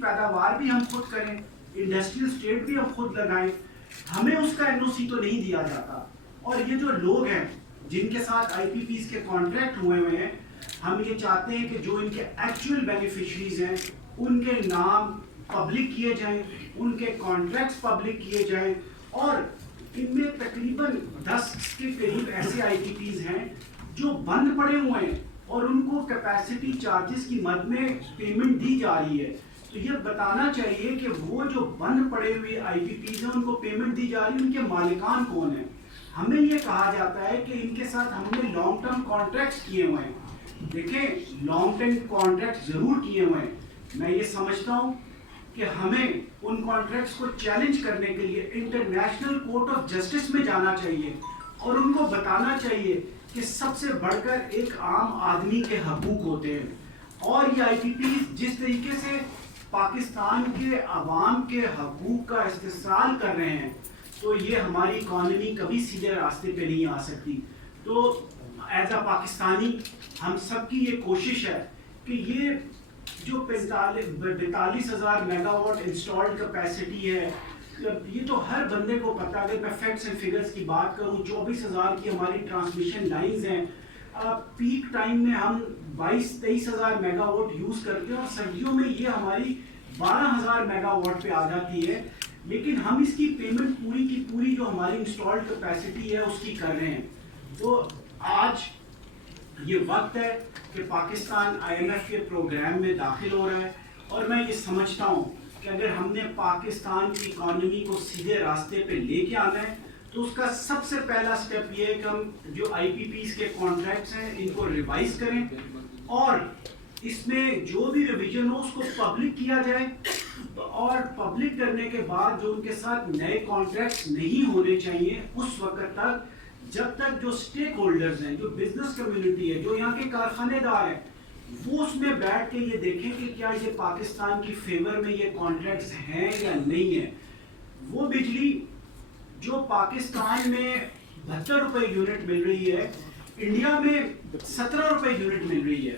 پیداوار بھی ہم خود کریں, انڈسٹریل اسٹیٹ بھی ہم خود لگائیں, ہمیں اس کا NOC تو نہیں دیا جاتا. اور یہ جو لوگ ہیں جن کے ساتھ IPPs کے کانٹریکٹ ہوئے ہیں, ہم یہ چاہتے ہیں کہ جو ان کے ایکچوئل بینیفیشریز ہیں ان کے نام پبلک کیے جائیں, ان کے کانٹریکٹس پبلک کیے جائیں, اور ان میں تقریباً 10 کے قریب ایسے IPPs ہیں جو بند پڑے ہوئے ہیں اور ان کو کیپیسٹی چارجز کی مد میں پیمنٹ دی جا رہی ہے. تو یہ بتانا چاہیے کہ وہ جو بند پڑے ہوئے IPPs ہیں ان کو پیمنٹ دی جا رہی ہے, ان کے مالکان کون ہیں. ہمیں یہ کہا جاتا ہے کہ ان کے ساتھ ہم نے لانگ ٹرم کانٹریکٹس کیے ہوئے ہیں. دیکھیں لانگ ٹرم کانٹریکٹ ضرور کیے ہوئے ہیں, میں یہ سمجھتا ہوں کہ ہمیں ان کانٹریکٹس کو چیلنج کرنے کے لیے انٹرنیشنل کورٹ آف جسٹس میں جانا چاہیے اور ان کو بتانا چاہیے کہ سب سے بڑھ کر ایک عام آدمی کے حقوق ہوتے ہیں. اور یہ IPPs جس طریقے سے پاکستان کے عوام کے حقوق کا استحصال کر رہے ہیں تو یہ ہماری اکانومی کبھی سیدھے راستے پہ نہیں آ سکتی. تو ایز اے پاکستانی ہم سب کی یہ کوشش ہے کہ یہ جو 42,000 میگا واٹ انسٹالڈ کیپیسٹی ہے, یہ تو ہر بندے کو پتا. اگر میں فیکٹس اینڈ فگرز کی بات کروں, 24,000 کی ہماری ٹرانسمیشن لائنز ہیں. پیک ٹائم میں ہم 22-23,000 میگا واٹ یوز کرتے ہیں اور سردیوں میں یہ ہماری 12,000 میگا واٹ پہ آ جاتی ہے, لیکن ہم اس کی پیمنٹ پوری کی پوری جو ہماری انسٹالڈ کیپیسٹی ہے اس کی کر رہے ہیں. تو آج یہ وقت ہے کہ پاکستان IMF کے پروگرام میں داخل ہو رہا ہے, اور میں یہ سمجھتا ہوں کہ اگر ہم نے پاکستان کی اکانومی کو سیدھے راستے پہ لے کے آنا ہے تو اس کا سب سے پہلا سٹیپ یہ ہے کہ ہم جو IPPs کے کانٹریکٹس ہیں ان کو ریوائز کریں, اور اس میں جو بھی ریویژن ہو اس کو پبلک کیا جائے. اور پبلک کرنے کے بعد جو ان کے ساتھ نئے کانٹریکٹس نہیں ہونے چاہیے اس وقت تک, جب تک جو اسٹیک ہولڈرز ہیں, جو بزنس کمیونٹی ہے, جو یہاں کے کارخانے دار ہیں, وہ اس میں بیٹھ کے یہ دیکھیں کہ کیا یہ پاکستان کی فیور میں یہ کانٹریکٹس ہیں یا نہیں ہیں. وہ بجلی جو پاکستان میں 72 روپے یونٹ مل رہی ہے, انڈیا میں 17 روپے یونٹ مل رہی ہے,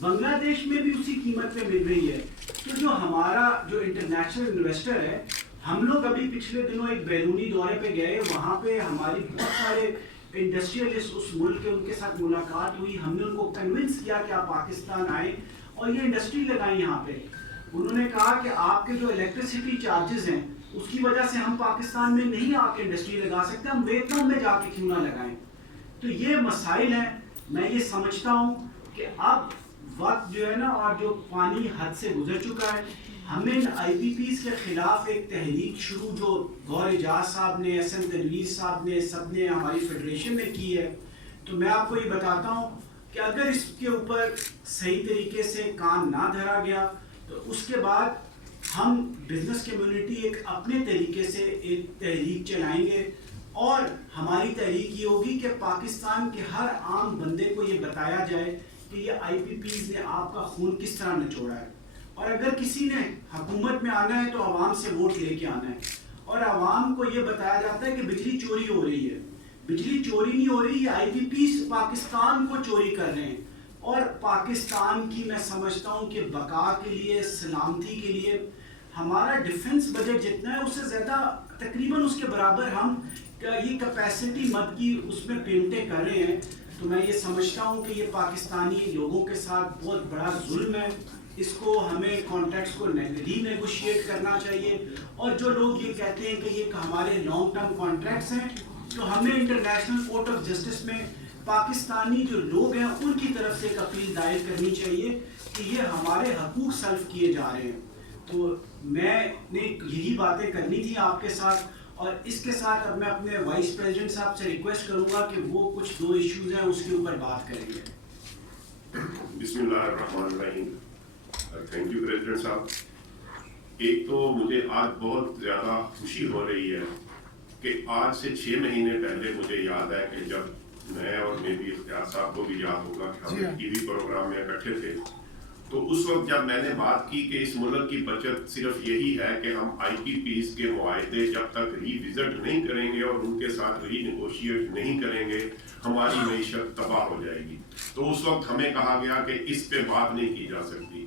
بنگلہ دیش میں بھی اسی قیمت پہ مل رہی ہے. تو جو ہمارا جو انٹرنیشنل انویسٹر ہے, ہم لوگ ابھی پچھلے دنوں ایک بیرونی دورے پہ گئے, وہاں پہ ہماری بہت سارے انڈسٹریلسٹ اس ملک کے, ان کے ساتھ ملاقات ہوئی, ہم نے ان کو کنونس کیا کہ آپ پاکستان آئیں اور یہ انڈسٹری لگائیں یہاں پہ. انہوں نے کہا کہ آپ کے جو الیکٹریسٹی چارجز ہیں اس کی وجہ سے ہم پاکستان میں نہیں آ کے انڈسٹری لگا سکتے, ہم ویتنام میں جا کے کیوں نہ لگائیں. تو یہ مسائل ہیں. میں یہ سمجھتا ہوں کہ اب وقت جو ہے نا, اور جو پانی حد سے گزر چکا ہے, ہمیں ان IPPs کے خلاف ایک تحریک شروع جو غور اعجاز صاحب نے, SM تنویر صاحب نے, سب نے ہماری فیڈریشن میں کی ہے. تو میں آپ کو یہ بتاتا ہوں کہ اگر اس کے اوپر صحیح طریقے سے کام نہ دھرا گیا تو اس کے بعد ہم بزنس کمیونٹی ایک اپنے طریقے سے ایک تحریک چلائیں گے, اور ہماری تحریک یہ ہوگی کہ پاکستان کے ہر عام بندے کو یہ بتایا جائے کہ یہ IPPs نے آپ کا خون کس طرح نچوڑا ہے. اور اگر کسی نے حکومت میں آنا ہے تو عوام سے ووٹ لے کے آنا ہے, اور عوام کو یہ بتایا جاتا ہے کہ بجلی چوری ہو رہی ہے. بجلی چوری نہیں ہو رہی, یہ IPPs پاکستان کو چوری کر رہے ہیں. اور پاکستان کی میں سمجھتا ہوں کہ بقا کے لیے, سلامتی کے لیے ہمارا ڈیفنس بجٹ جتنا ہے اس سے زیادہ تقریباً اس کے برابر ہم یہ کیپیسٹی مد کی اس میں پیمنٹیں کر رہے ہیں. تو میں یہ سمجھتا ہوں کہ یہ پاکستانی لوگوں کے ساتھ بہت بڑا ظلم ہے. اس کو ہمیں کانٹریکٹس کو ری نیگوشیٹ کرنا چاہیے, اور جو لوگ یہ کہتے ہیں کہ یہ ہمارے لانگ ٹرم کانٹریکٹس ہیں, تو ہمیں انٹرنیشنل کورٹ آف جسٹس میں پاکستانی جو لوگ ہیں ان کی طرف سے ایک اپیل دائر کرنی چاہیے کہ یہ ہمارے حقوق سلب کیے جا رہے ہیں. تو میں نے یہی باتیں کرنی تھی آپ کے ساتھ, اور اس کے ساتھ اب میں اپنے وائس پریزیڈنٹ صاحب سے ریکویسٹ کروں گا کہ وہ کچھ 2 ایشوز ہیں اس کے اوپر بات کریں گے. بسم اللہ الرحمن الرحیم. تھینک یو پریزیڈنٹ صاحب. ایک تو مجھے آج بہت زیادہ خوشی ہو رہی ہے کہ آج سے 6 مہینے پہلے مجھے یاد ہے کہ جب میں اور میری اختیار صاحب کو بھی یاد ہوگا کہ ہم ٹی وی پروگرام میں اکٹھے تھے, تو اس وقت جب میں نے بات کی کہ اس ملک کی بچت صرف یہی ہے کہ ہم IPPs کے معاہدے جب تک ری وزٹ نہیں کریں گے اور ان کے ساتھ ری نیگوشیٹ نہیں کریں گے ہماری معیشت تباہ ہو جائے گی. تو اس وقت ہمیں کہا گیا کہ اس پہ بات نہیں کی جا سکتی.